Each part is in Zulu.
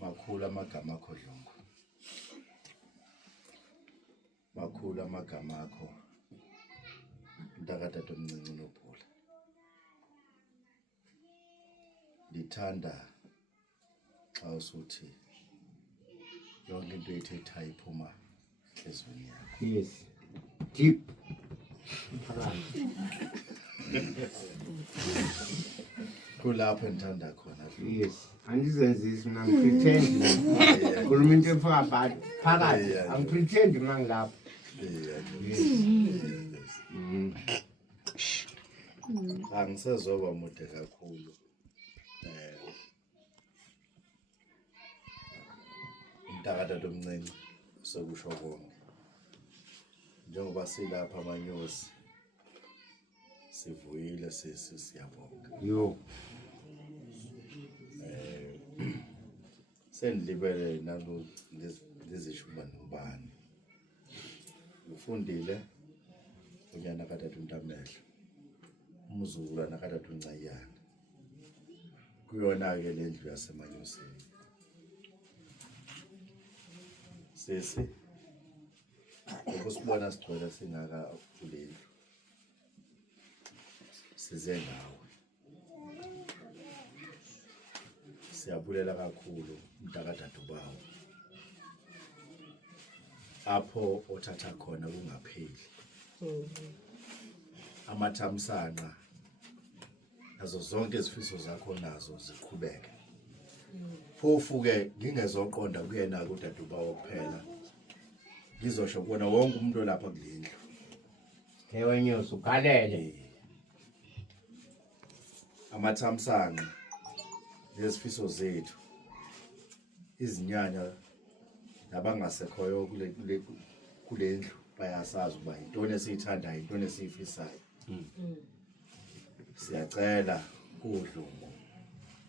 Makhulu amagama akho Dlungu. Makhulu amagama akho. Mntakatata omncinci noBhula. Ngithanda xa usuthi yonke into ethethayo iphuma enhliziyweni yakho. Yes. Deep. Kulapho ngithanda khona. Yes. Andizenzisi mina ngipretend. Khuluma into efaka phakathi. Angipretend mina ngilapha. Angisezoba mude kakhulu. Mntakatata omncinci sokusho konke. Njengoba silapha amanyosi sivuyile siyabonga. Yo. Sendilibele nalo lezishuba nobani. Ufundile unyana katata uNtamehlo. Umzukulwana katata uNcayana. Kuyona ke lendlu yasemanyosini. Sisi ukusibona sigcwele singaka kuleli. Size ngawe. Siyabulela kakhulu mntakatata ubawo. Apho othatha khona kungapheli. Amathamsanqa nazo zonke izifiso zakho nazo ziqhubeke. Phofu ke ngingezoqonda kuyena kodade ubawo kuphela. Ngizosho kubona wonke umuntu lapha kulendlu. Ngewenyosi ugalele. Amathamsanqa lezifiso zethu. Izinyanya nabangasekhoyo kulendlu bayasazi ukuba intoni esiyithandayo intoni esiyifisayo. Siyacela kuDlungu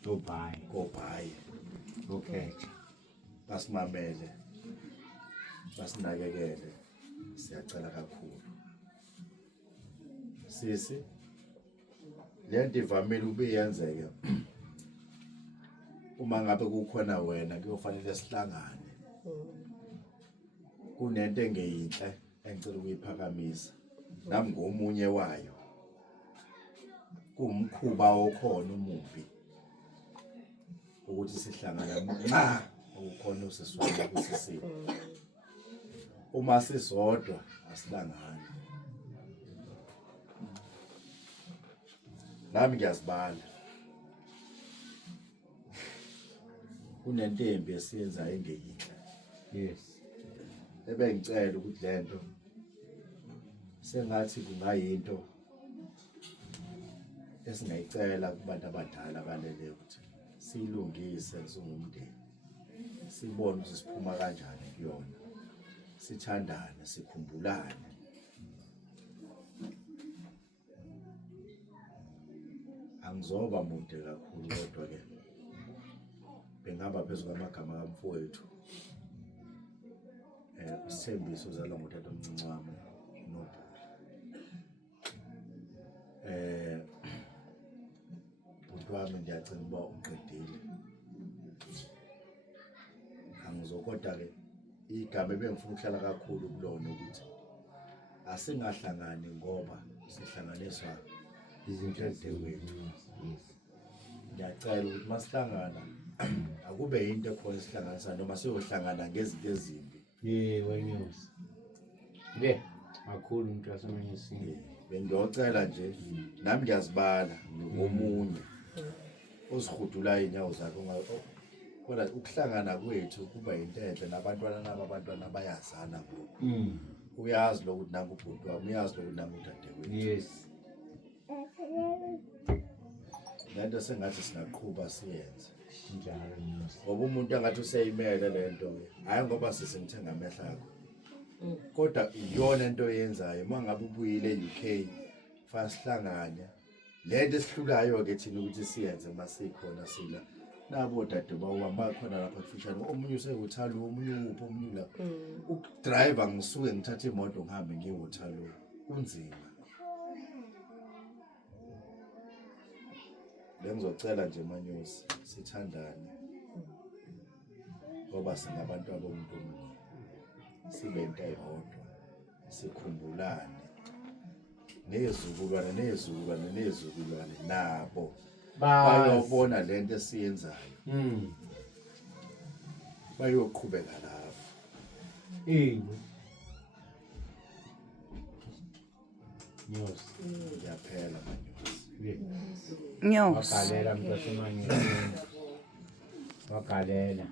Gobhayi Okhetha basimamele basinakekele siyacela kakhulu. Sisi lento ivamile ubeyenzeke uma ngabe kukhona wena kuyofanele sihlangane. Kunento engeyinhle engicela ukuyiphakamisa nami ngomunye wayo. Kumkhuba okhona umubi ukuthi sihlangana ukukhona usiswele kusisiwe. Uma sisodwa asilangani. Nami ngiyazibala. Kunentembi esiyenza engeyinhle. Yes. Ebengicela ukuthi lento sengathi kungayinto esingayicela kubantu abadala balele ukuthi silungise singumndeni. Sibone ukuthi siphuma kanjani kuyona. Sithandane, sikhumbulane. Angizoba mude kakhulu kodwa ke bengihamba phezulu kwamagama kamfowethu. Usithembiso uzalwa ngutata omncinci wami noBhula. Bhuti wami ngiyacela uba uqedile. Angizokodwa ke igama ebengifuna ukuhlala kakhulu kulona ukuthi asingahlangani ngoba sihlanganiswa Izinto wethu. Ngiyacela ukuthi masihlangana akube into ekhona isihlanganisa noma siyohlangana ngezinto ezimbi. Wenyosi. Le makhulu umuntu wasemanyosini. Bengiyocela nje nami ngiyazibala ngomunye ozihudula inyawo zakhe kodwa ukuhlangana kwethu kuba into enhle nabantwana bayazana ngoku. Uyazi lo ukuthi nangu ubhuti wami uyazi lo ukuthi nangu udadewethu. Yes. Lento sengathi singaqhubha siyenze. Njalo. Ngoba umuntu angathi useyimele lento hayi ngoba sisengithenga amehla akho. Kodwa iyona into oyenzayo mangabe ubuyile eUK fasihlangane. Lento esihlulayo ke thina ukuthi siyenze masikhona sila. Nabo dade bawuhamba khona lapha kufishane omunye usewuthalo omunye upho omunye la. Ukudriver ngisuke ngithatha imoto ngihambe ngiyothalo. Kunzima. Bengizocela nje manyosi sithandane. ngoba singabantu abomuntu omunye sibe into eyodwa sikhumbulane nezizukulwane nabo bayobona lento esiyenzayo bayoqhubeka lapho Nyosi. yaphela manyosi Nyosi. Wagalela mntasemanyosi. Wagalela.